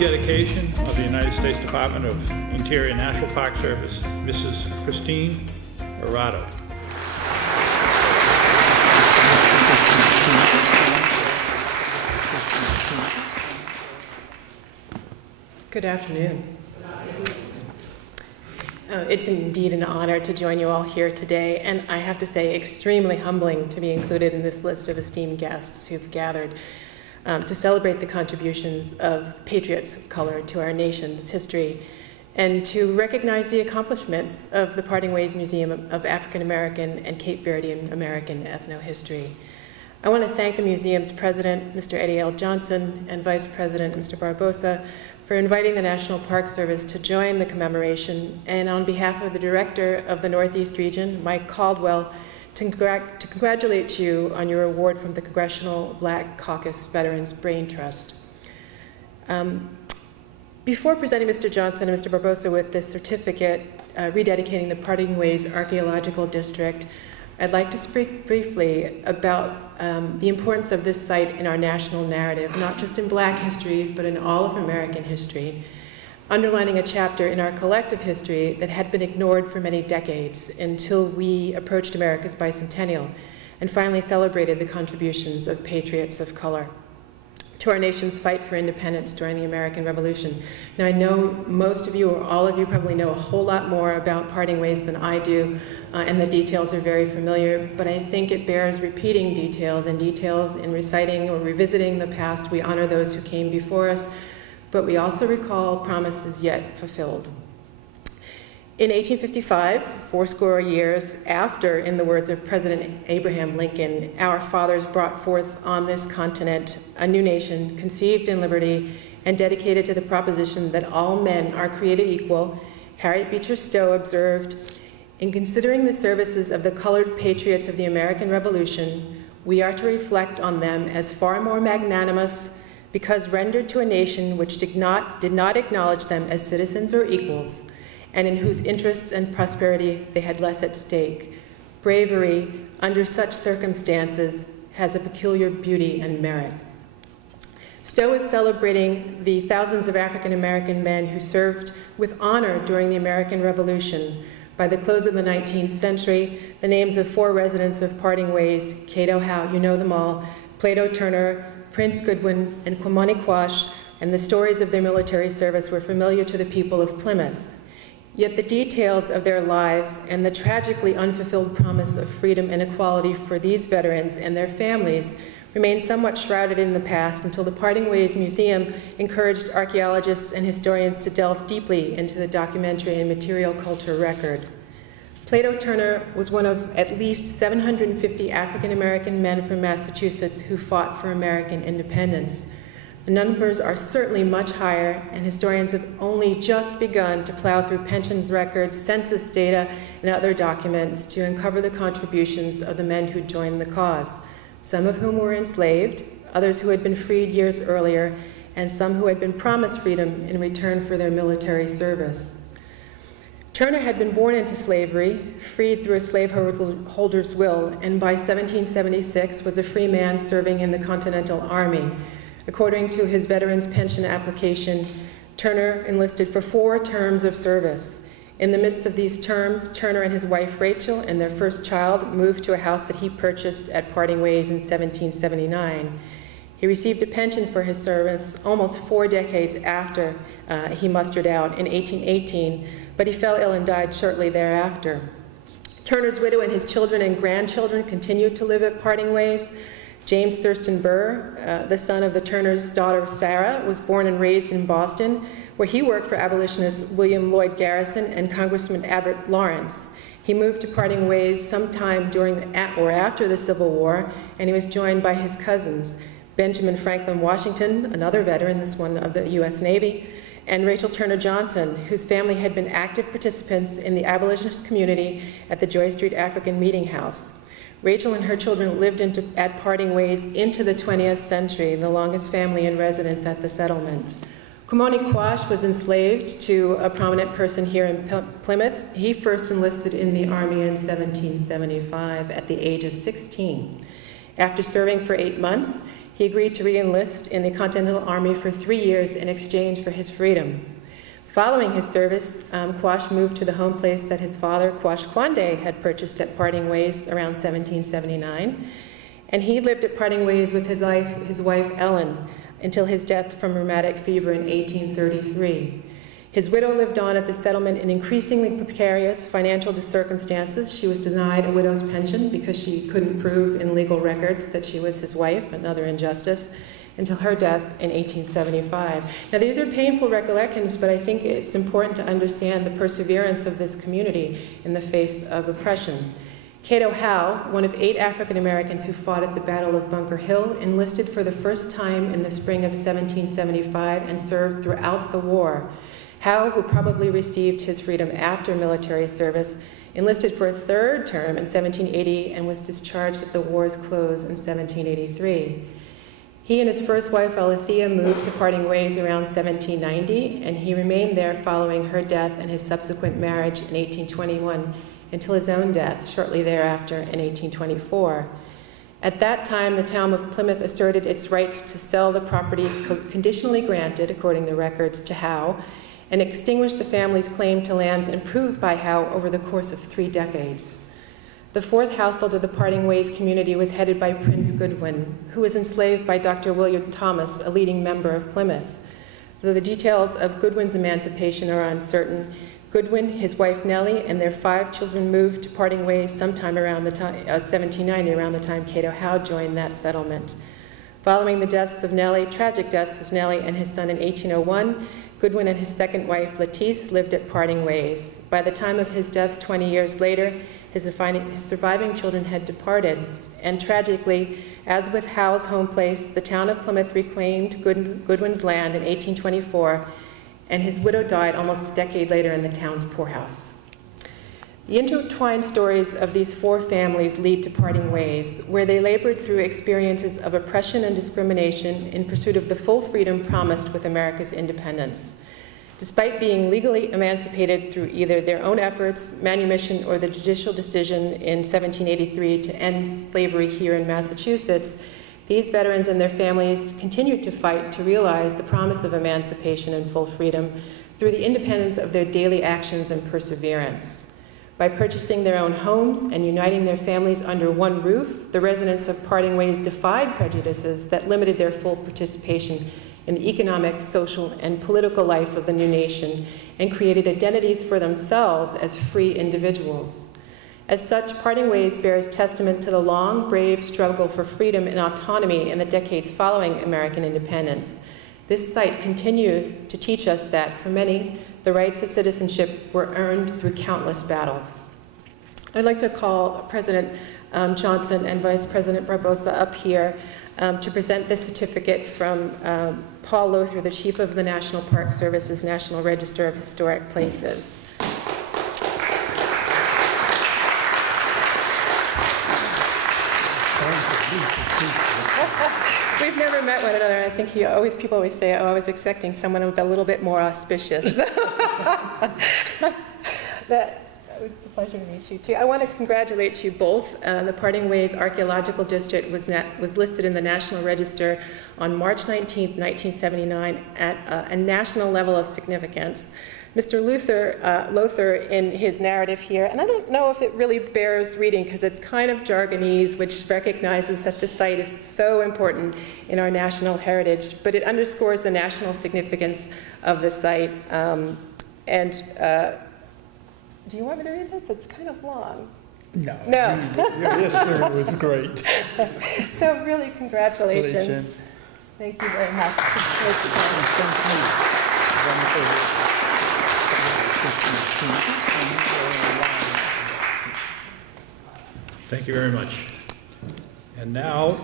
Rededication of the United States Department of Interior National Park Service, Mrs. Christine Arato. Good afternoon. It's indeed an honor to join you all here today, and I have to say extremely humbling to be included in this list of esteemed guests who've gathered to celebrate the contributions of patriots of color to our nation's history and to recognize the accomplishments of the Parting Ways Museum of African American and Cape Verdean American Ethnohistory. I want to thank the museum's president, Mr. Eddie L. Johnson, and vice president, Mr. Barbosa, for inviting the National Park Service to join the commemoration, and on behalf of the director of the Northeast region, Mike Caldwell, to congratulate you on your award from the Congressional Black Caucus Veterans Braintrust. Before presenting Mr. Johnson and Mr. Barbosa with this certificate rededicating the Parting Ways Archaeological District, I'd like to speak briefly about the importance of this site in our national narrative, not just in Black history, but in all of American history, underlining a chapter in our collective history that had been ignored for many decades until we approached America's bicentennial and finally celebrated the contributions of patriots of color to our nation's fight for independence during the American Revolution. Now, I know most of you, or all of you, probably know a whole lot more about Parting Ways than I do, and the details are very familiar, but I think it bears repeating details, and details in reciting or revisiting the past. We honor those who came before us, but we also recall promises yet fulfilled. In 1855, 80 years after, in the words of President Abraham Lincoln, our fathers brought forth on this continent a new nation, conceived in liberty and dedicated to the proposition that all men are created equal, Harriet Beecher Stowe observed, in considering the services of the colored patriots of the American Revolution, we are to reflect on them as far more magnanimous because rendered to a nation which did not acknowledge them as citizens or equals, and in whose interests and prosperity they had less at stake. Bravery, under such circumstances, has a peculiar beauty and merit. Stowe is celebrating the thousands of African American men who served with honor during the American Revolution. By the close of the 19th century, the names of 4 residents of Parting Ways, Cato Howe, you know them all, Plato Turner, Prince Goodwin, and Kwamani Quash, and the stories of their military service were familiar to the people of Plymouth. Yet the details of their lives and the tragically unfulfilled promise of freedom and equality for these veterans and their families remain somewhat shrouded in the past until the Parting Ways Museum encouraged archaeologists and historians to delve deeply into the documentary and material culture record. Plato Turner was one of at least 750 African American men from Massachusetts who fought for American independence. The numbers are certainly much higher, and historians have only just begun to plow through pensions records, census data, and other documents to uncover the contributions of the men who joined the cause, some of whom were enslaved, others who had been freed years earlier, and some who had been promised freedom in return for their military service. Turner had been born into slavery, freed through a slaveholder's will, and by 1776 was a free man serving in the Continental Army. According to his veteran's pension application, Turner enlisted for 4 terms of service. In the midst of these terms, Turner and his wife Rachel and their first child moved to a house that he purchased at Parting Ways in 1779. He received a pension for his service almost 4 decades after he mustered out in 1818, but he fell ill and died shortly thereafter. Turner's widow and his children and grandchildren continued to live at Parting Ways. James Thurston Burr, the son of the Turner's daughter Sarah, was born and raised in Boston, where he worked for abolitionists William Lloyd Garrison and Congressman Abbott Lawrence. He moved to Parting Ways sometime during or after the Civil War, and he was joined by his cousins, Benjamin Franklin Washington, another veteran, this one of the U.S. Navy, and Rachel Turner Johnson, whose family had been active participants in the abolitionist community at the Joy Street African Meeting House. Rachel and her children lived at Parting Ways into the 20th century, the longest family in residence at the settlement. Kwamani Quash was enslaved to a prominent person here in Plymouth. He first enlisted in the Army in 1775 at the age of 16. After serving for 8 months, he agreed to re-enlist in the Continental Army for 3 years in exchange for his freedom. Following his service, Quash moved to the home place that his father, Quash Quande, had purchased at Parting Ways around 1779, and he lived at Parting Ways with his wife Ellen until his death from rheumatic fever in 1833. His widow lived on at the settlement in increasingly precarious financial circumstances. She was denied a widow's pension because she couldn't prove in legal records that she was his wife, another injustice, until her death in 1875. Now, these are painful recollections, but I think it's important to understand the perseverance of this community in the face of oppression. Cato Howe, one of 8 African Americans who fought at the Battle of Bunker Hill, enlisted for the first time in the spring of 1775 and served throughout the war. Howe, who probably received his freedom after military service, enlisted for a 3rd term in 1780 and was discharged at the war's close in 1783. He and his first wife, Alethea, moved to Parting Ways around 1790, and he remained there following her death and his subsequent marriage in 1821 until his own death shortly thereafter in 1824. At that time, the town of Plymouth asserted its rights to sell the property conditionally granted, according to records, to Howe, and extinguished the family's claim to lands improved by Howe over the course of 3 decades. The 4th household of the Parting Ways community was headed by Prince Goodwin, who was enslaved by Dr. William Thomas, a leading member of Plymouth. Though the details of Goodwin's emancipation are uncertain, Goodwin, his wife Nellie, and their 5 children moved to Parting Ways sometime around the time, 1790, around the time Cato Howe joined that settlement. Following the deaths of Nellie, tragic deaths of Nellie and his son in 1801, Goodwin and his second wife, Lettice, lived at Parting Ways. By the time of his death 20 years later, his surviving children had departed, and tragically, as with Howe's home place, the town of Plymouth reclaimed Goodwin's land in 1824, and his widow died almost a decade later in the town's poorhouse. The intertwined stories of these 4 families lead to Parting Ways, where they labored through experiences of oppression and discrimination in pursuit of the full freedom promised with America's independence. Despite being legally emancipated through either their own efforts, manumission, or the judicial decision in 1783 to end slavery here in Massachusetts, these veterans and their families continued to fight to realize the promise of emancipation and full freedom through the independence of their daily actions and perseverance. By purchasing their own homes and uniting their families under one roof, the residents of Parting Ways defied prejudices that limited their full participation in the economic, social, and political life of the new nation, and created identities for themselves as free individuals. As such, Parting Ways bears testament to the long, brave struggle for freedom and autonomy in the decades following American independence. This site continues to teach us that, for many, the rights of citizenship were earned through countless battles. I'd like to call President Johnson and Vice President Barbosa up here to present this certificate from Paul Lothar, the Chief of the National Park Service's National Register of Historic Places. We've never met one another, and I think people always say, oh, I was expecting someone a little bit more auspicious. It's a pleasure to meet you, too. I want to congratulate you both. The Parting Ways Archaeological District was listed in the National Register on March 19, 1979 at a national level of significance. Mr. Lothar, in his narrative here, and I don't know if it really bears reading because it's kind of jargonese, which recognizes that the site is so important in our national heritage, but it underscores the national significance of the site. Do you want me to read this? It's kind of long. No. No. Your history was great. So really, congratulations. Thank you very much. Thank you very much. And now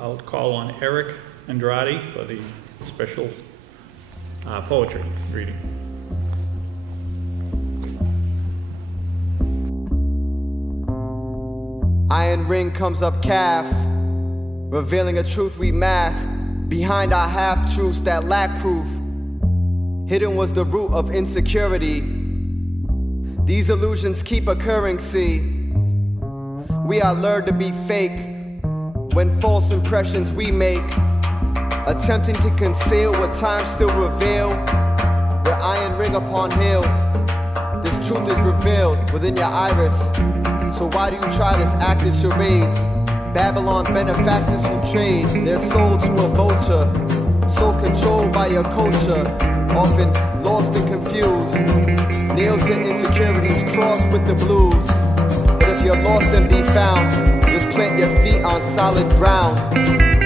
I'll call on Erik Andrade for the special poetry reading. Iron ring comes up calf, revealing a truth we mask behind our half-truths that lack proof. Hidden was the root of insecurity. These illusions keep occurring, see. We are lured to be fake, when false impressions we make, attempting to conceal what time still reveal. Where iron ring upon hill, this truth is revealed within your iris. So why do you try this active charades? Babylon benefactors who trade their soul to a vulture, so controlled by your culture, often lost and confused. Nails your insecurities crossed with the blues. But if you're lost and be found, just plant your feet on solid ground.